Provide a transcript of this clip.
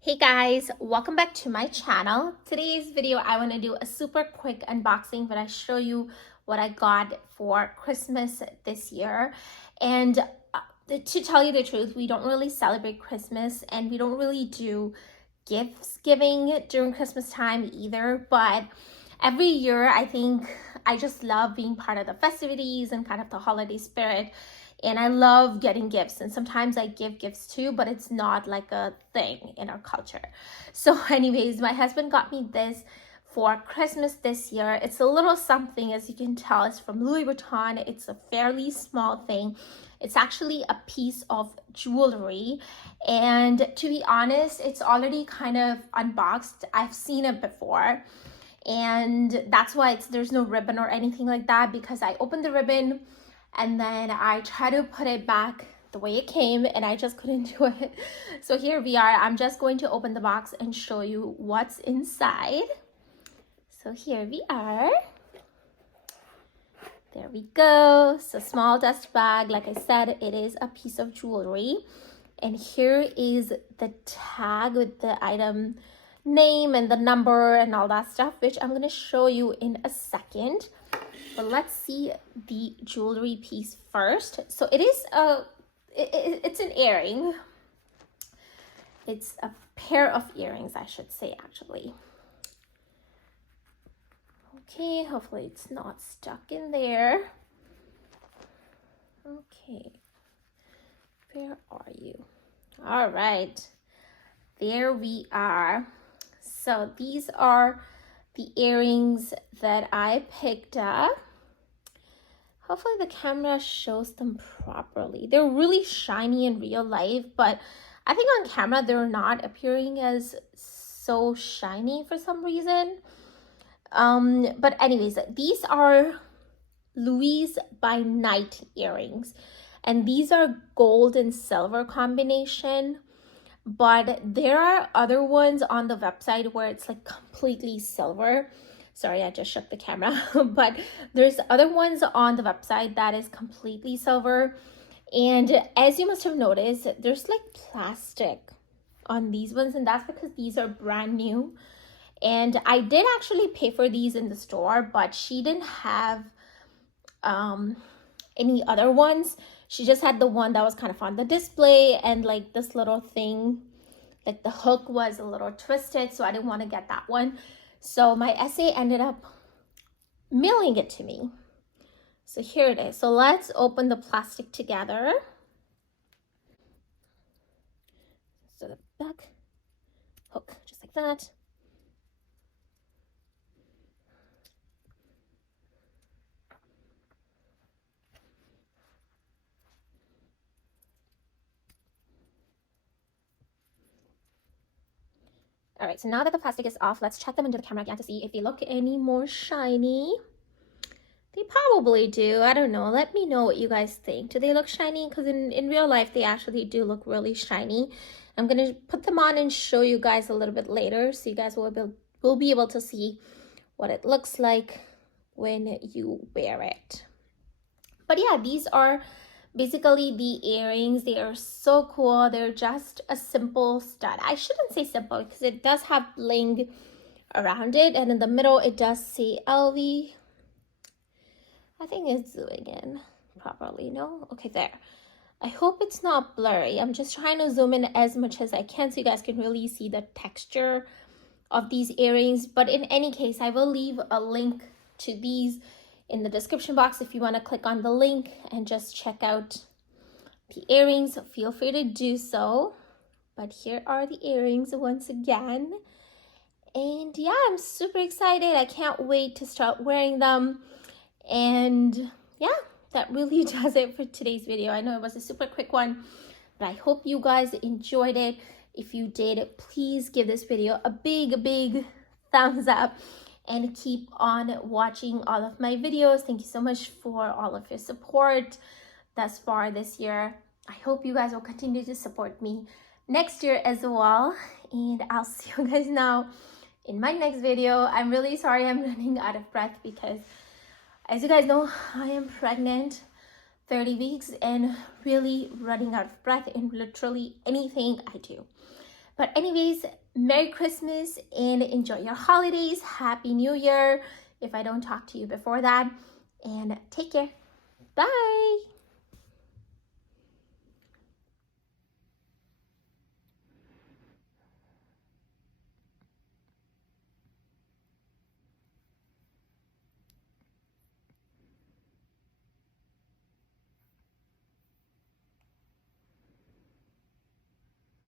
Hey guys, welcome back to my channel. Today's video I want to do a super quick unboxing, but I show you what I got for Christmas this year. And to tell you the truth, we don't really celebrate Christmas and we don't really do gifts giving during Christmas time either, but every year I think I just love being part of the festivities and kind of the holiday spirit. And I love getting gifts, and sometimes I give gifts too, but it's not like a thing in our culture. So anyways, my husband got me this for Christmas this year. It's a little something, as you can tell. It's from Louis Vuitton. It's a fairly small thing. It's actually a piece of jewelry, and to be honest, it's already kind of unboxed. I've seen it before, and that's why there's no ribbon or anything like that, because I opened the ribbon and then I try to put it back the way it came and I just couldn't do it. So here we are. I'm just going to open the box and show you what's inside. So here we are. There we go. It's a small dust bag. Like I said, it is a piece of jewelry. And here is the tag with the item name and the number and all that stuff, which I'm going to show you in a second. But let's see the jewelry piece first. So it is it's an earring. It's a pair of earrings, I should say, actually. Okay, hopefully it's not stuck in there. Okay, where are you? All right, there we are. So these are the earrings that I picked up. Hopefully the camera shows them properly. They're really shiny in real life, but I think on camera they're not appearing as so shiny for some reason. But anyways, these are Louis by Night earrings, and these are gold and silver combination. But there are other ones on the website where it's like completely silver. Sorry, I just shook the camera. But there's other ones on the website that is completely silver. And as you must have noticed, there's like plastic on these ones, and that's because these are brand new. And I did actually pay for these in the store, but she didn't have any other ones. She just had the one that was kind of on the display, and like this little thing, like the hook was a little twisted, so I didn't want to get that one. So my SA ended up mailing it to me. So here it is. So let's open the plastic together. So the back hook, just like that. All right, so now that the plastic is off, let's check them into the camera again to see if they look any more shiny. They probably do. I don't know. Let me know what you guys think. Do they look shiny? Because in real life, they actually do look really shiny. I'm going to put them on and show you guys a little bit later, so you guys will be able to see what it looks like when you wear it. But yeah, these are basically the earrings. They are so cool. They're just a simple stud. I shouldn't say simple because it does have bling around it, and in the middle it does say LV. I think it's zooming in properly. No? Okay, there. I hope it's not blurry. I'm just trying to zoom in as much as I can so you guys can really see the texture of these earrings. But in any case, I will leave a link to these in the description box if you want to click on the link and just check out the earrings. Feel free to do so. But here are the earrings once again. And yeah, I'm super excited. I can't wait to start wearing them. And yeah, that really does it for today's video. I know it was a super quick one, but I hope you guys enjoyed it. If you did, please give this video a big thumbs up and keep on watching all of my videos. Thank you so much for all of your support thus far this year. I hope you guys will continue to support me next year as well. And I'll see you guys now in my next video. I'm really sorry I'm running out of breath because, as you guys know, I am pregnant, 30 weeks, and really running out of breath in literally anything I do. But anyways, Merry Christmas and enjoy your holidays. Happy New Year if I don't talk to you before that. And take care. Bye.